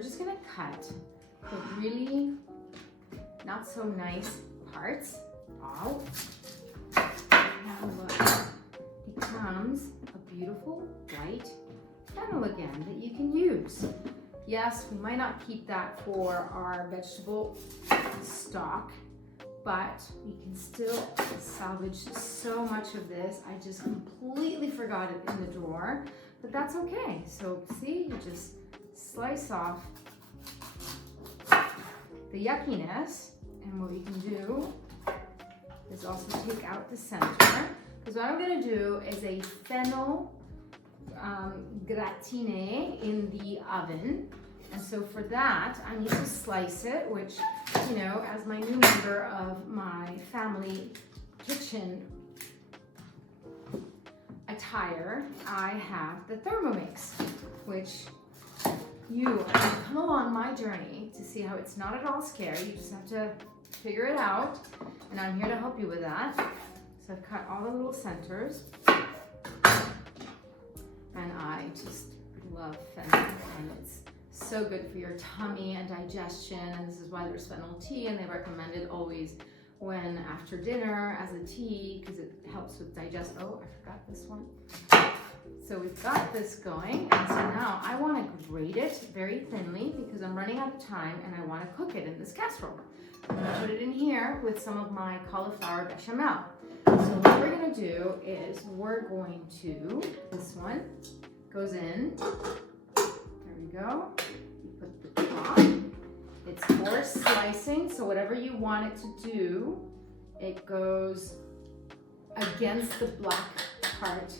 we're just gonna cut the really not so nice parts out. Now look, it becomes a beautiful white fennel again that you can use. Yes, we might not keep that for our vegetable stock, but we can still salvage so much of this. I just completely forgot it in the drawer, but that's okay. So see, you just slice off the yuckiness, and what we can do is also take out the center, because what I'm gonna do is a fennel gratine in the oven. And so for that, I need to slice it, which, you know, as my new member of my family kitchen attire, I have the Thermomix, which you come along my journey to see how it's not at all scary. You just have to figure it out, and I'm here to help you with that. So I've cut all the little centers, and I just love fennel, and it's so good for your tummy and digestion, and this is why there's fennel tea, and they recommend it always when after dinner as a tea, because it helps with digest. Oh, I forgot this one. So we've got this going, and so now I want to grate it very thinly because I'm running out of time and I want to cook it in this casserole. I'm going to put it in here with some of my cauliflower bechamel. So what we're going to do is we're going to, this one goes in. There we go. You put the top. It's for slicing, so whatever you want it to do, it goes against the black part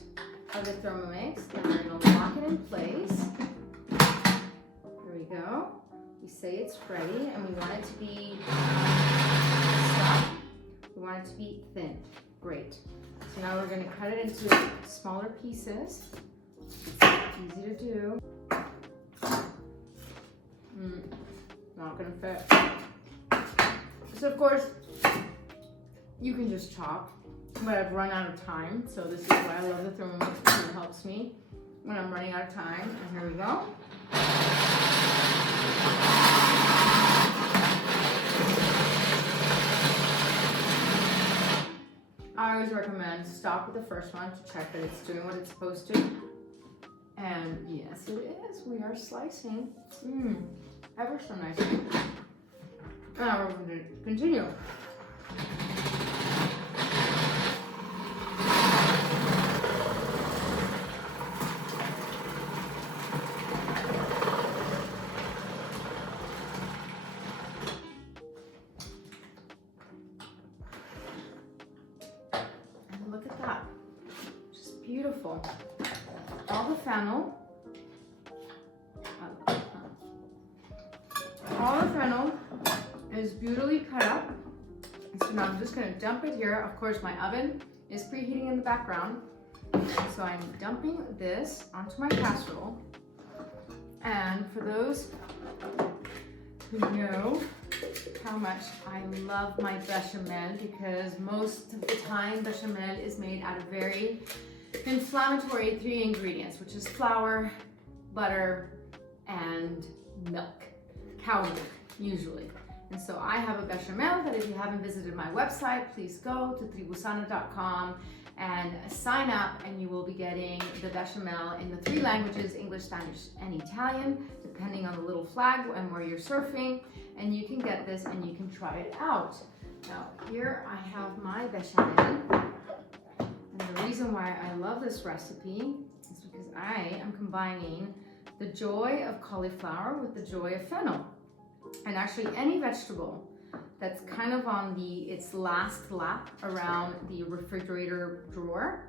of the Thermomix. Then we're going to lock it in place. There we go. We say it's ready, and we want it to be stuck. We want it to be thin. Great. So now we're going to cut it into smaller pieces. It's easy to do. Not going to fit. So of course, you can just chop, but I've run out of time, so this is why I love the Thermomix, because it helps me when I'm running out of time. And here we go. I always recommend stop with the first one to check that it's doing what it's supposed to. And yes, it is. We are slicing. Ever so nicely. Now we're going to continue. And look at that. Just beautiful. All the fennel. All the fennel is beautifully cut up. So now I'm just going to dump it here. Of course, my oven is preheating in the background. So I'm dumping this onto my casserole. And for those who know how much I love my bechamel, because most of the time bechamel is made out of very inflammatory 3 ingredients, which is flour, butter, and milk. Cow milk, usually. And so I have a bechamel that if you haven't visited my website, please go to tribusana.com and sign up, and you will be getting the bechamel in the 3 languages, English, Spanish, and Italian, depending on the little flag and where you're surfing. And you can get this and you can try it out. Now here I have my bechamel. And the reason why I love this recipe is because I am combining the joy of cauliflower with the joy of fennel. And actually any vegetable that's kind of on its last lap around the refrigerator drawer,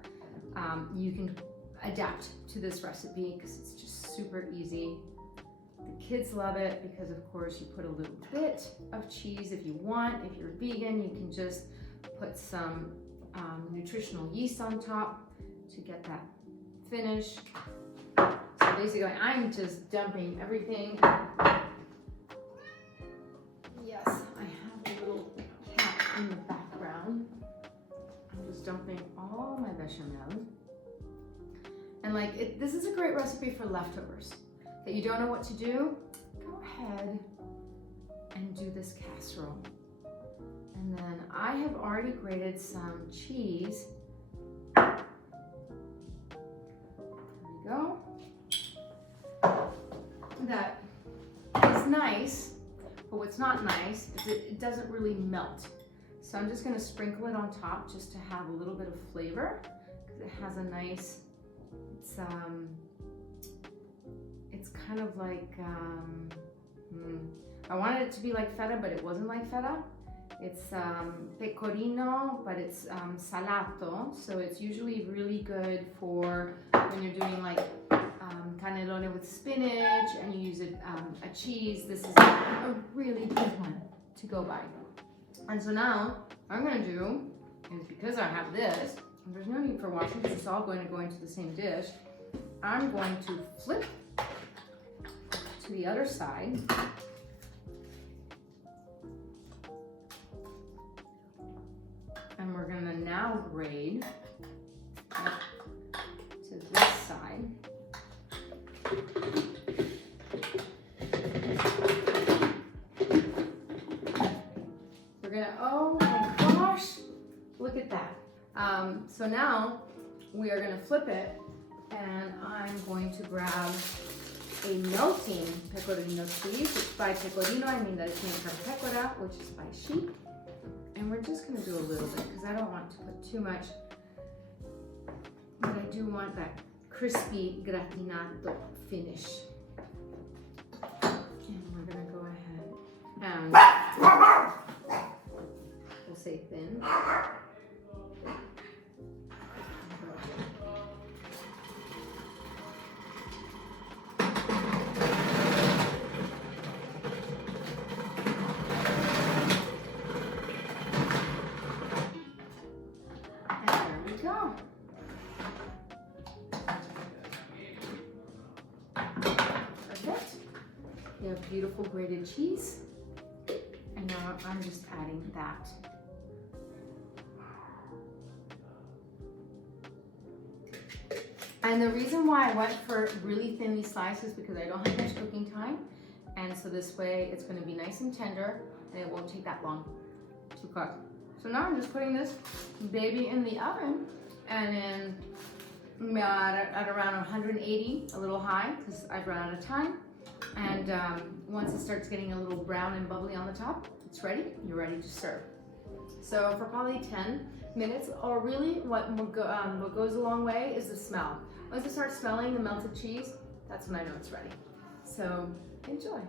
you can adapt to this recipe because it's just super easy. The kids love it because of course you put a little bit of cheese if you want. If you're vegan, you can just put some nutritional yeast on top to get that finish. So basically I'm just dumping everything. Yes, I have a little cat in the background. I'm just dumping all my bechamel. And like, this is a great recipe for leftovers. That you don't know what to do, go ahead and do this casserole. And then I have already grated some cheese. There we go. That is nice, but what's not nice is it doesn't really melt. So I'm just gonna sprinkle it on top just to have a little bit of flavor, because it has a nice, it's kind of like, I wanted it to be like feta, but it wasn't like feta. It's pecorino, but it's salato, so it's usually really good for when you're doing like cannelloni with spinach and you use a cheese. This is a really good one to go by. And so now what I'm going to do is, because I have this, and there's no need for washing because it's all going to go into the same dish, I'm going to flip to the other side. And we're going to now grade to this side. We're going to, oh my gosh, look at that. So now we are going to flip it, and I'm going to grab a melting pecorino cheese. By pecorino, I mean that it's made from pecora, which is by sheep. And we're just going to do a little bit because I don't want to put too much, but I do want that crispy gratinato finish. And we're going to go ahead and we'll say thin. Perfect. You have beautiful grated cheese. And now I'm just adding that. And the reason why I went for really thinly sliced is because I don't have much cooking time. And so this way it's going to be nice and tender and it won't take that long to cook. So now I'm just putting this baby in the oven, and in at around 180, a little high because I've run out of time. And once it starts getting a little brown and bubbly on the top, it's ready. You're ready to serve. So for probably 10 minutes, or really what goes a long way is the smell. Once you start smelling the melted cheese, that's when I know it's ready. So enjoy.